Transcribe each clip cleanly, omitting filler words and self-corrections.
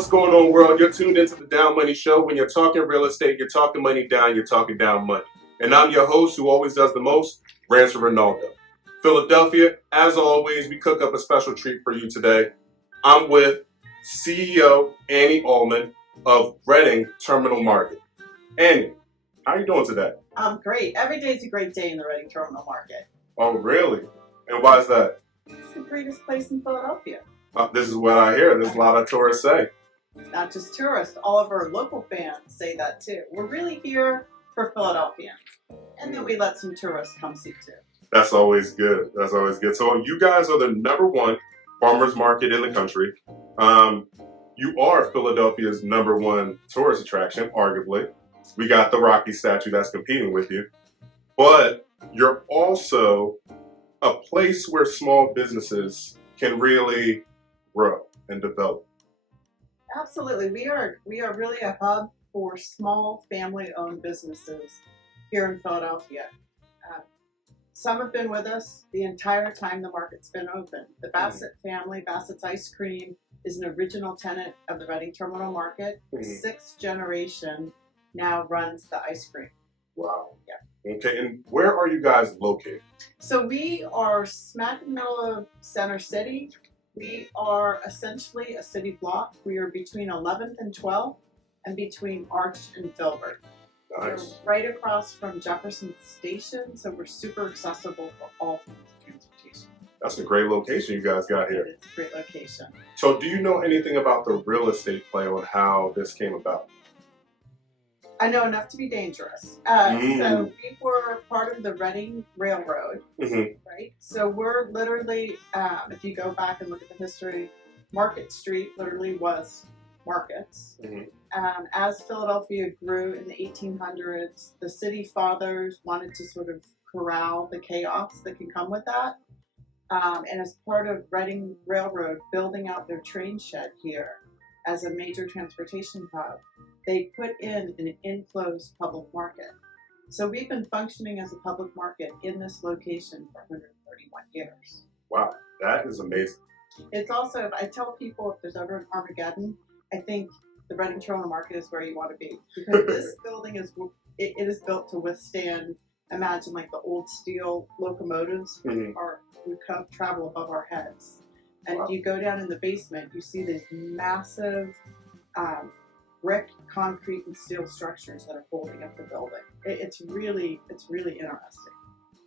What's going on, world? You're tuned into the Down Money Show. When you're talking real estate, you're talking money down, you're talking down money. And I'm your host who always does the most, Ransford Renaldo. Philadelphia, as always, we cook up a special treat for you today. I'm with CEO Annie Allman of Reading Terminal Market. Annie, how are you doing today? I'm great. Every day is a great day in the Reading Terminal Market. Oh, really? And why is that? It's the greatest place in Philadelphia. This is what I hear. There's a lot of tourists say. Not just tourists, all of our local fans say that too. We're really here for Philadelphians. And then we let some tourists come see too. That's always good. That's always good. So you guys are the #1 farmers market in the country. You are Philadelphia's #1 tourist attraction, arguably. We got the Rocky statue that's competing with you. But you're also a place where small businesses can really grow and develop. Absolutely. We are really a hub for small family-owned businesses here in Philadelphia. Some have been with us the entire time the market's been open. The Bassett family, Bassett's Ice Cream, is an original tenant of the Reading Terminal Market. The 6th generation now runs the ice cream. Wow. Yeah. Okay, and where are you guys located? So we are smack in the middle of Center City. We are essentially a city block. We are between 11th and 12th and between Arch and Filbert. Nice. We're right across from Jefferson Station, so we're super accessible for all forms of transportation. That's a great location you guys got here. It's a great location. So do you know anything about the real estate play on how this came about? I know enough to be dangerous. So we were part of the Reading Railroad, right? So we're literally, if you go back and look at the history, Market Street literally was markets. As Philadelphia grew in the 1800s, the city fathers wanted to sort of corral the chaos that can come with that. And as part of Reading Railroad building out their train shed here as a major transportation hub, they put in an enclosed public market. So we've been functioning as a public market in this location for 131 years. Wow, that is amazing. It's also, I tell people if there's ever an Armageddon, I think the Reading Terminal Market is where you want to be. Because this building is, it is built to withstand, imagine like the old steel locomotives would come travel above our heads. And if you go down in the basement, you see these massive brick, concrete, and steel structures that are holding up the building. It's really interesting.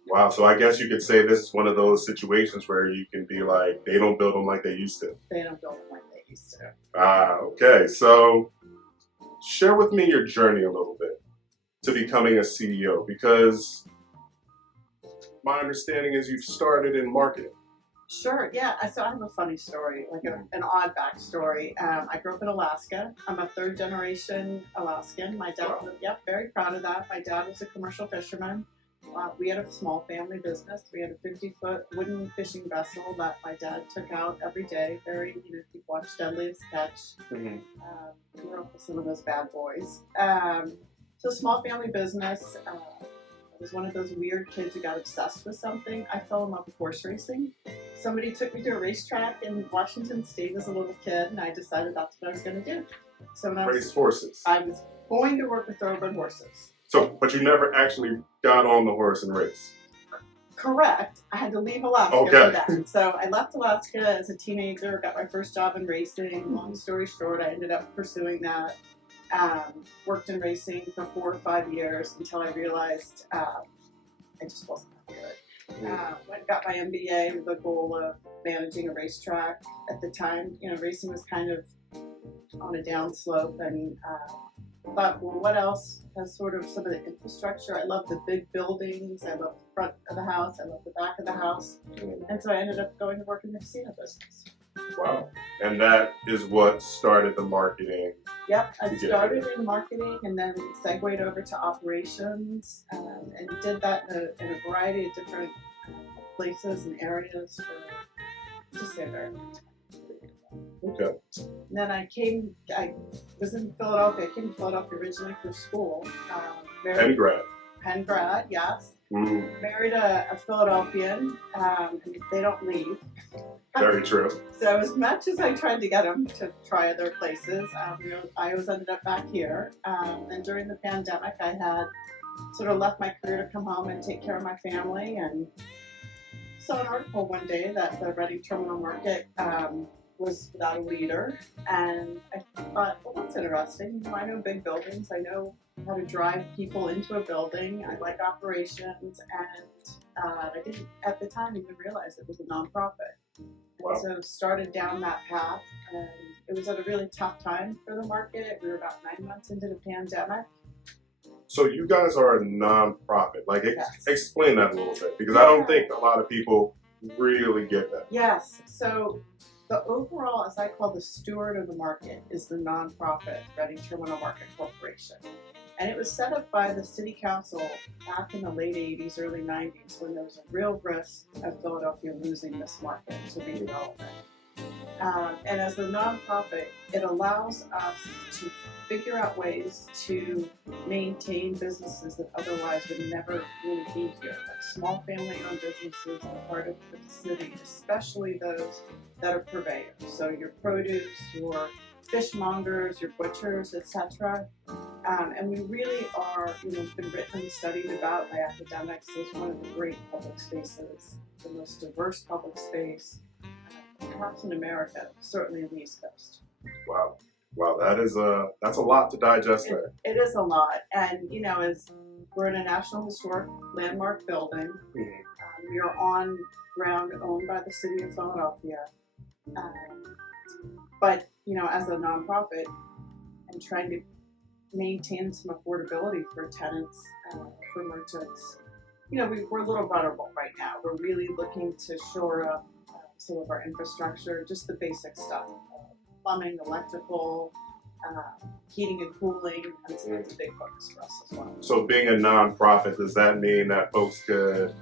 Wow, so I guess you could say this is one of those situations where you can be like, they don't build them like they used to. They don't build them like they used to. Okay. So share with me your journey a little bit to becoming a CEO, because my understanding is you've started in marketing. Sure, yeah. So I have a funny story, like an odd backstory. I grew up in Alaska. I'm a 3rd generation Alaskan. My dad, very proud of that. My dad was a commercial fisherman. We had a small family business. We had a 50-foot wooden fishing vessel that my dad took out every day. If you watch Deadliest Catch, we were up with some of those bad boys. So small family business. I was one of those weird kids who got obsessed with something. I fell in love with horse racing. Somebody took me to a racetrack in Washington State as a little kid, and I decided that's what I was going to do. So when Race horses. I was going to work with thoroughbred horses. So, but you never actually got on the horse and race. Correct. I had to leave Alaska for that. So I left Alaska as a teenager, got my first job in racing. Long story short, I ended up pursuing that. Worked in racing for 4 or 5 years until I realized I just wasn't that good. Went and got my MBA with the goal of managing a racetrack. At the time, racing was kind of on a downslope, and thought, well, what else has sort of some of the infrastructure? I love the big buildings. I love the front of the house. I love the back of the house. And so I ended up going to work in the casino business. Wow. And that is what started the marketing. Yep. I started in marketing and then segued over to operations and did that in a variety of different places and areas for just a very long time. Okay. And then I was in Philadelphia. I came to Philadelphia originally for school. Penn grad. Penn grad, yes. Married a Philadelphian, and they don't leave. Very true. So as much as I tried to get them to try other places, I always ended up back here. And during the pandemic, I had sort of left my career to come home and take care of my family, and saw an article one day that the Reading Terminal Market was without a leader, and I thought, well, that's interesting. I know big buildings. I know how to drive people into a building. I like operations, and I didn't at the time even realize it was a nonprofit. Wow. And so started down that path, and it was at a really tough time for the market. We were about 9 months into the pandemic. So you guys are a nonprofit. Like, Yes. Explain that a little bit, because I don't think a lot of people really get that. Yes. So the overall, as I call the steward of the market, is the nonprofit Reading Terminal Market Corporation. And it was set up by the city council back in the late 80s, early 90s, when there was a real risk of Philadelphia losing this market to redevelopment. And as a nonprofit, it allows us to figure out ways to maintain businesses that otherwise would never really be here, like small family-owned businesses that are part of the city, especially those that are purveyors. So your produce, your fishmongers, your butchers, etc. And we really are, been written and studied about by academics as one of the great public spaces, the most diverse public space, perhaps in America, certainly in the East Coast. Wow. Wow, that's a lot to digest there. It is a lot. And, as we're in a National Historic Landmark building, we are on ground owned by the city of Philadelphia. But, as a nonprofit, I'm trying to maintain some affordability for tenants, for merchants. We're a little vulnerable right now. We're really looking to shore up some of our infrastructure, just the basic stuff. Plumbing, electrical, heating and cooling, and so that's a big focus for us as well. So being a nonprofit, does that mean that folks could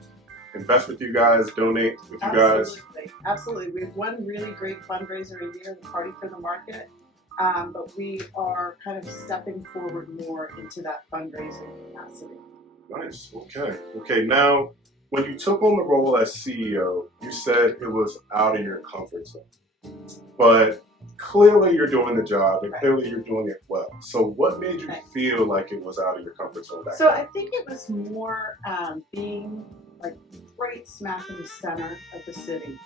invest with you guys, donate with you guys? Absolutely. We have one really great fundraiser a year, the Party for the Market, but we are kind of stepping forward more into that fundraising capacity. Nice. Okay. Now, when you took on the role as CEO, you said it was out of your comfort zone. But clearly you're doing the job, and clearly you're doing it well. So what made you feel like it was out of your comfort zone back then? I think it was more being like right smack in the center of the city.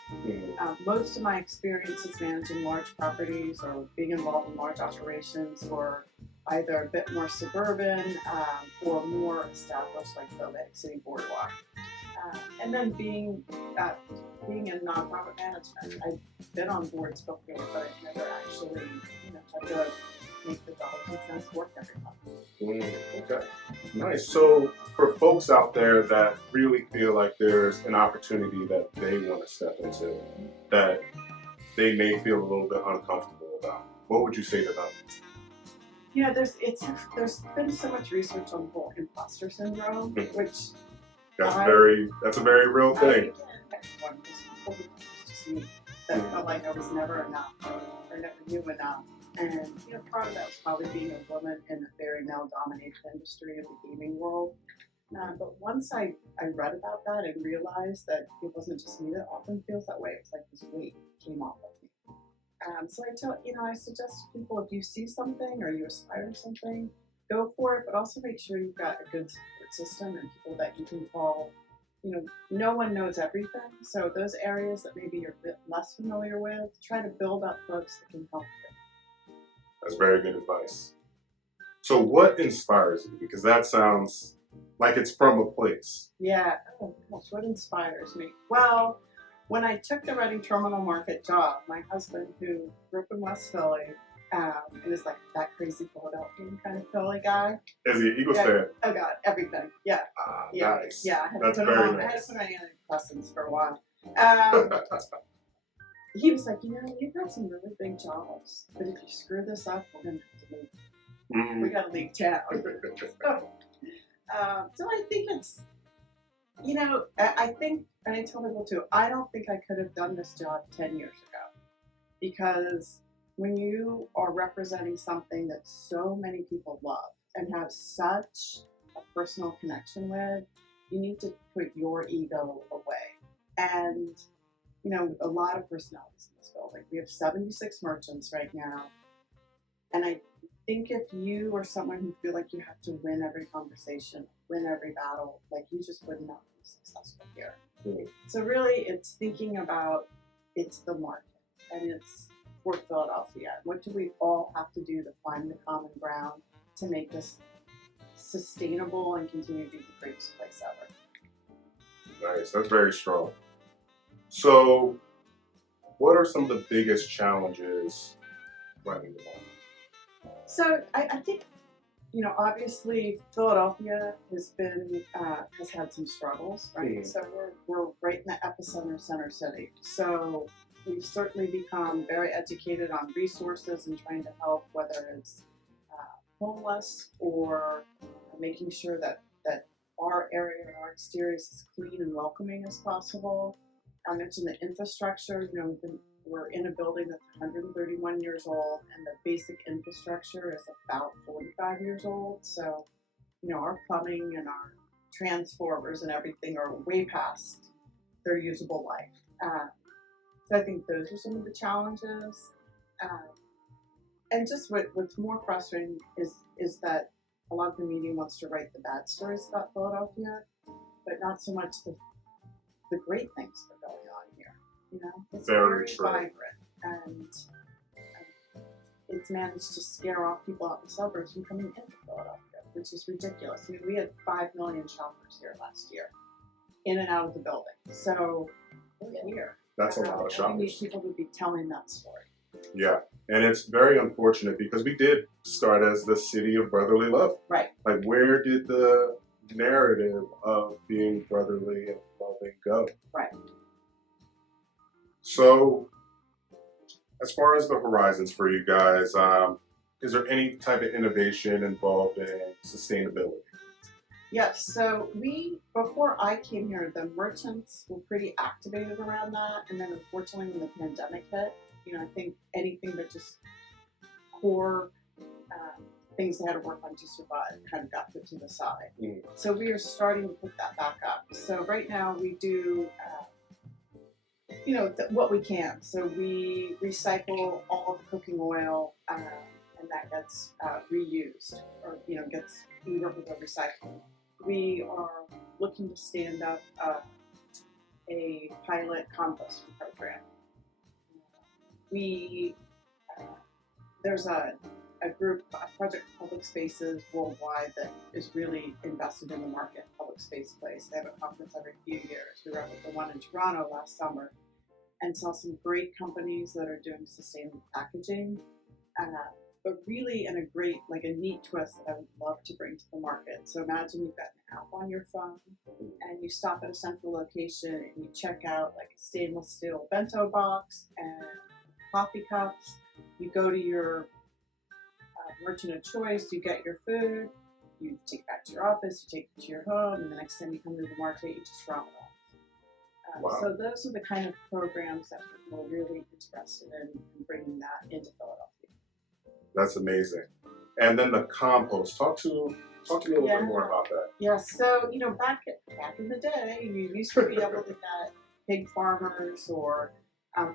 Most of my experiences managing large properties or being involved in large operations were either a bit more suburban or more established, like the Atlantic City Boardwalk. And then being in nonprofit management, I've been on boards before, but I've never actually, had to make the dollars and cents work every month. Okay, nice. So for folks out there that really feel like there's an opportunity that they want to step into, that they may feel a little bit uncomfortable about, what would you say to them? There's been so much research on the whole imposter syndrome, which that's a very real thing. Just me that felt like I was never enough or never knew enough. And part of that was probably being a woman in a very male-dominated industry of the gaming world. But once I read about that and realized that it wasn't just me that often feels that way, it's like this weight came off of me. So I suggest to people, if you see something or you aspire to something, go for it, but also make sure you've got a good support system and people that you can call. No one knows everything, so those areas that maybe you're a bit less familiar with, try to build up folks that can help you. That's very good advice. So what inspires you? Because that sounds like it's from a place. Yeah. Oh gosh, what inspires me? Well, when I took the Reading Terminal Market job, my husband, who grew up in West Philly, and is like that crazy Philadelphian kind of Philly guy. Is he an Eagles fan? Oh God, everything. Yeah. Nice. Yeah, I had That's to put very him on. nice. I had to put my antidepressants for a while. He was like, you've got some really big jobs, but if you screw this up, we're gonna have to leave. We gotta leave town. So I think it's, I think, and I tell people too, I don't think I could have done this job 10 years ago, because when you are representing something that so many people love and have such a personal connection with, you need to put your ego away. And, a lot of personalities in this building. We have 76 merchants right now. And I think if you are someone who feel like you have to win every conversation, win every battle, like you just would not be successful here. Mm. So really it's thinking about it's the market and it's for Philadelphia. What do we all have to do to find the common ground to make this sustainable and continue to be the greatest place ever? Nice. That's very strong. So, what are some of the biggest challenges running the mall? So I think, obviously Philadelphia has had some struggles, right? Mm. So we're right in the epicenter, center city. So we've certainly become very educated on resources and trying to help, whether it's homeless or making sure that our area and our exterior is as clean and welcoming as possible. I mentioned the infrastructure. We're in a building that's 131 years old, and the basic infrastructure is about 45 years old. So, our plumbing and our transformers and everything are way past their usable life. So I think those are some of the challenges. And just what's more frustrating is that a lot of the media wants to write the bad stories about Philadelphia, but not so much the great things that are going on here. It's Very very true. vibrant, and it's managed to scare off people out in the suburbs from coming into Philadelphia, which is ridiculous. I mean, we had 5 million shoppers here last year, in and out of the building. So we're here. That's a lot of We need shoppers. people to be telling that story. Yeah, and it's very unfortunate because we did start as the city of brotherly love. Right. Like, where did the narrative of being brotherly and loving go? Right. So, as far as the horizons for you guys, is there any type of innovation involved in sustainability? Yes, so before I came here, the merchants were pretty activated around that. And then unfortunately when the pandemic hit, I think anything but just core things they had to work on to survive kind of got put to the side. Mm. So we are starting to put that back up. So right now we do, what we can. So we recycle all of the cooking oil and that gets reused or, we work with the recycling. We are looking to stand up a pilot composting program. There's a group, a project Public Spaces Worldwide that is really invested in the market public space place. They have a conference every few years. We were at the one in Toronto last summer and saw some great companies that are doing sustainable packaging. But really in a neat twist that I would love to bring to the market. So imagine you've got an app on your phone and you stop at a central location and you check out like a stainless steel bento box and coffee cups. You go to your merchant of choice, you get your food, you take it back to your office, you take it to your home, and the next time you come to the market, you just drop it off. Wow. So those are the kind of programs that people are really interested in bringing that into Philadelphia. That's amazing. And then the compost. Talk to me a little bit more about that. Yeah, so back in the day, you used to be able to get pig farmers or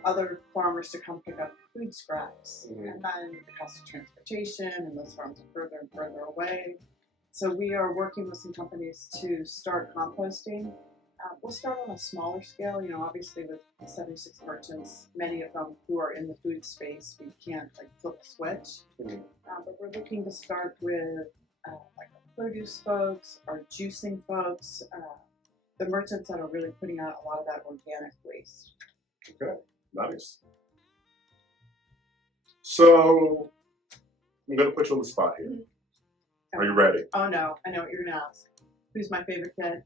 other farmers to come pick up food scraps, and then the cost of transportation, and those farms are further and further away. So we are working with some companies to start composting. We'll start on a smaller scale, obviously with 76 merchants, many of them who are in the food space, we can't flip a switch. But we're looking to start with our produce folks, our juicing folks, the merchants that are really putting out a lot of that organic waste. Okay, nice. So, I'm going to put you on the spot here. Are you ready? Oh no, I know what you're going to ask. Who's my favorite kid?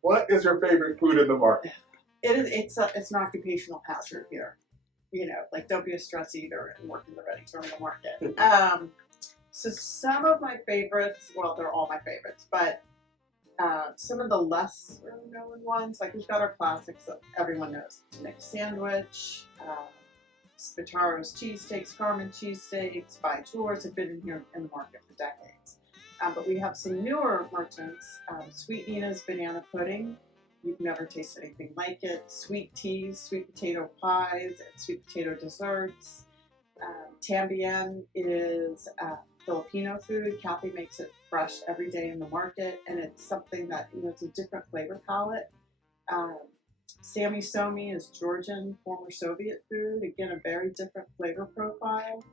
What is your favorite food in the market? It's an occupational hazard here. Don't be a stress eater and work in the ready terminal market. So some of my favorites, well, they're all my favorites, but some of the less known ones, we've got our classics that everyone knows. Nick sandwich, Spataro's cheesesteaks, Carmen cheesesteaks, by George have been in here in the market for decades. But we have some newer merchants. Sweet Nina's banana pudding. You've never tasted anything like it. Sweet teas, sweet potato pies, and sweet potato desserts. Tambien is Filipino food. Kathy makes it fresh every day in the market, and it's something that, it's a different flavor palette. Sammy Somi is Georgian, former Soviet food. Again, a very different flavor profile.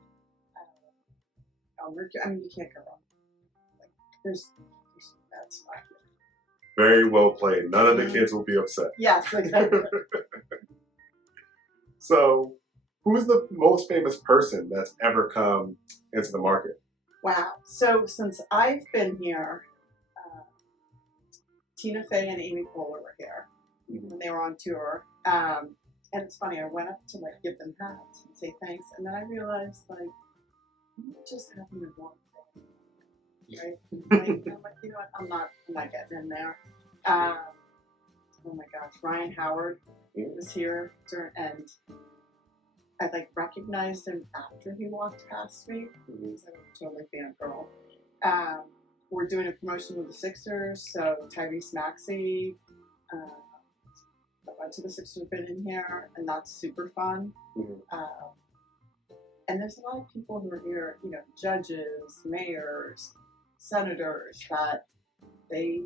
I mean, you can't go wrong. Like, there's bad spot here. Very well played. None of the kids will be upset. Yes, exactly. So, who's the most famous person that's ever come into the market? Wow. So, since I've been here, Tina Fey and Amy Poehler were here when they were on tour. And it's funny, I went up to give them hats and say thanks, and then I realized you just happen to want them, right? I'm like, you know what? I'm not getting in there. Oh my gosh, Ryan Howard was here and I recognized him after he walked past me. So I'm totally fangirl. We're doing a promotion with the Sixers, so Tyrese Maxey, a bunch of the Sixers have been in here, and that's super fun. And there's a lot of people who are here, judges, mayors, senators, that they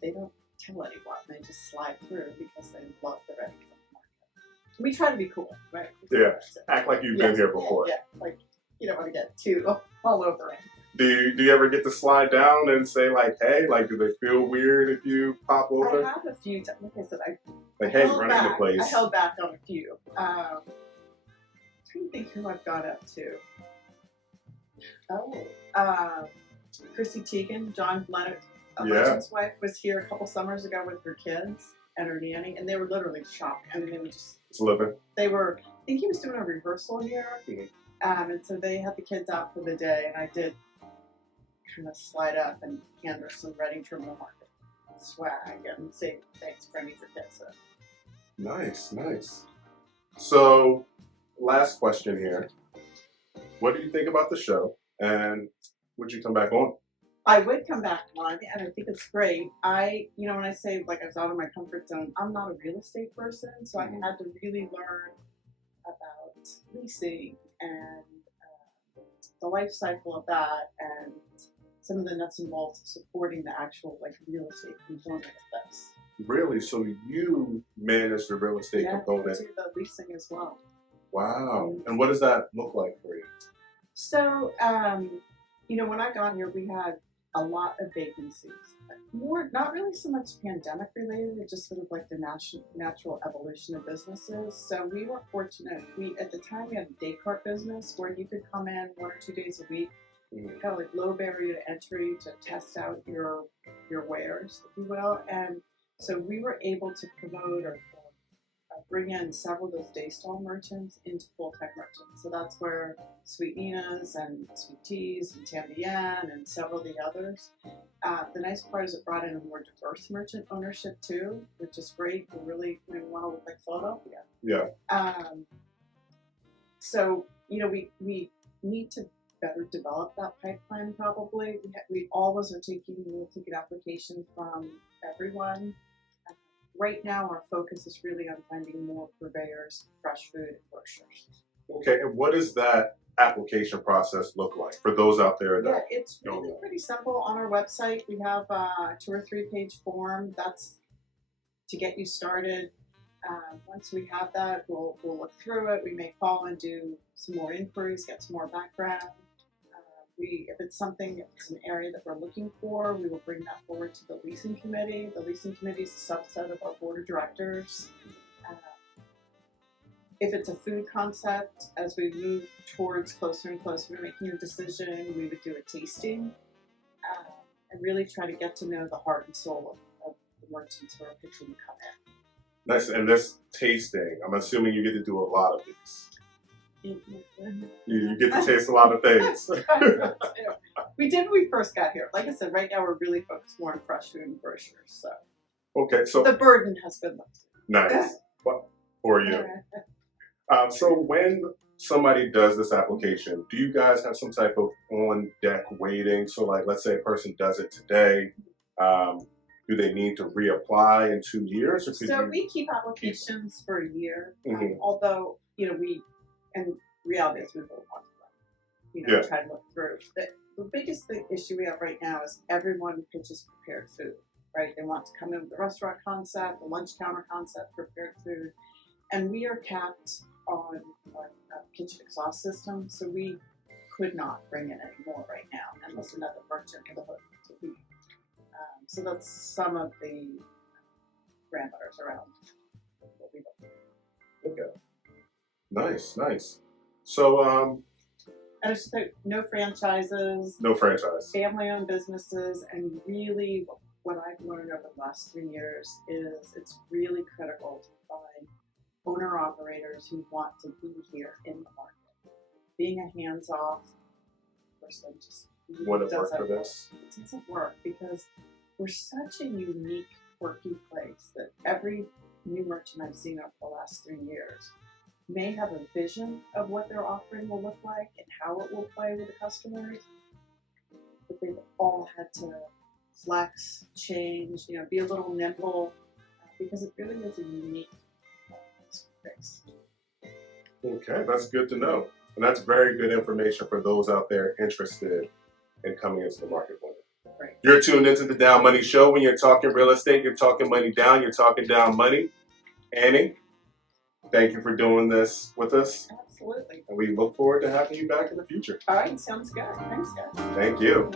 don't tell anyone. They just slide through because they love the Ready Cup market. We try to be cool, right? Yeah, act like you've been here before. Yeah, you don't want to get too all over it. Do you ever get to slide down and say hey, do they feel weird if you pop over? I have a few times. Like I said, hey, running the place. I held back on a few. I'm trying to think who I've got up to. Chrissy Teigen, John Lennon's wife, was here a couple summers ago with her kids and her nanny, and they were literally shocked. I mean, they were just living. They were. I think he was doing a rehearsal here, and so they had the kids out for the day, and I did kind of slide up and hand her some Reading Terminal Market swag and say thanks for any for kids. So. Nice. So, last question here. What do you think about the show, and would you come back on? I would come back on, and I think it's great. When I say I was out of my comfort zone, I'm not a real estate person, so I had to really learn about leasing and the life cycle of that, and some of the nuts and bolts of supporting the actual real estate component of this. Really? So you manage the real estate component? Yeah, I do the leasing as well. Wow. And what does that look like for you? So, when I got here, we had a lot of vacancies. Not really so much pandemic related, but just sort of the natural evolution of businesses. So we were fortunate. At the time we had a day cart business where you could come in 1 or 2 days a week, kind of low barrier to entry to test out your wares, if you will. And so we were able to promote or bring in several of those day stall merchants into full-time merchants. So that's where Sweet Nina's and Sweet Teas and Tambien and several of the others. The nice part is it brought in a more diverse merchant ownership too, which is great. We really want to look like Philadelphia. Yeah. So we need to better develop that pipeline. Probably we always are taking applications from everyone. Right now, our focus is really on finding more purveyors, fresh food, and grocers. Okay, and what does that application process look like for those out there that? Yeah, it's really pretty simple. On our website, we have a 2 or 3 page form. That's to get you started. Once we have that, we'll look through it. We may call and do some more inquiries, get some more background. If it's an area that we're looking for, we will bring that forward to the leasing committee. The leasing committee is a subset of our board of directors. If it's a food concept, as we move towards closer and closer to making a decision, we would do a tasting and really try to get to know the heart and soul of the merchants who are pitching to come in. Nice. And this tasting, I'm assuming you get to do a lot of these. You get to taste a lot of things. We did when we first got here. Like I said, right now we're really focused more on fresh food and grocers. So okay, so the burden has been lifted. Nice for you. So when somebody does this application, do you guys have some type of on-deck waiting? So like, let's say a person does it today, do they need to reapply in 2 years? Or So we keep applications for a year, although, you know, and reality is we really want to, you know, try to look through. The biggest issue we have right now is everyone pitches prepared food, right? They want to come in with the restaurant concept, the lunch counter concept, prepared food, and we are capped on a kitchen exhaust system, so we could not bring in any more right now unless another merchant for the hook to be. So that's some of the parameters around what we look. Okay. Nice, nice. So, and it's just like no franchises. No franchise. Family-owned businesses, and really what I've learned over the last 3 years is it's really critical to find owner-operators who want to be here in the market. Being a hands-off person just really doesn't work. It doesn't work because we're such a unique, quirky place that every new merchant I've seen over the last 3 years may have a vision of what their offering will look like and how it will play with the customers, but they've all had to flex, change, you know, be a little nimble, because it really is a unique space. Okay, that's good to know. And that's very good information for those out there interested in coming into the market one day. Right. You're tuned into the Down Money Show. When you're talking real estate, you're talking money down, you're talking down money. Annie, thank you for doing this with us. Absolutely. And we look forward to having you back in the future. All right, sounds good. Thanks, guys. Thank you.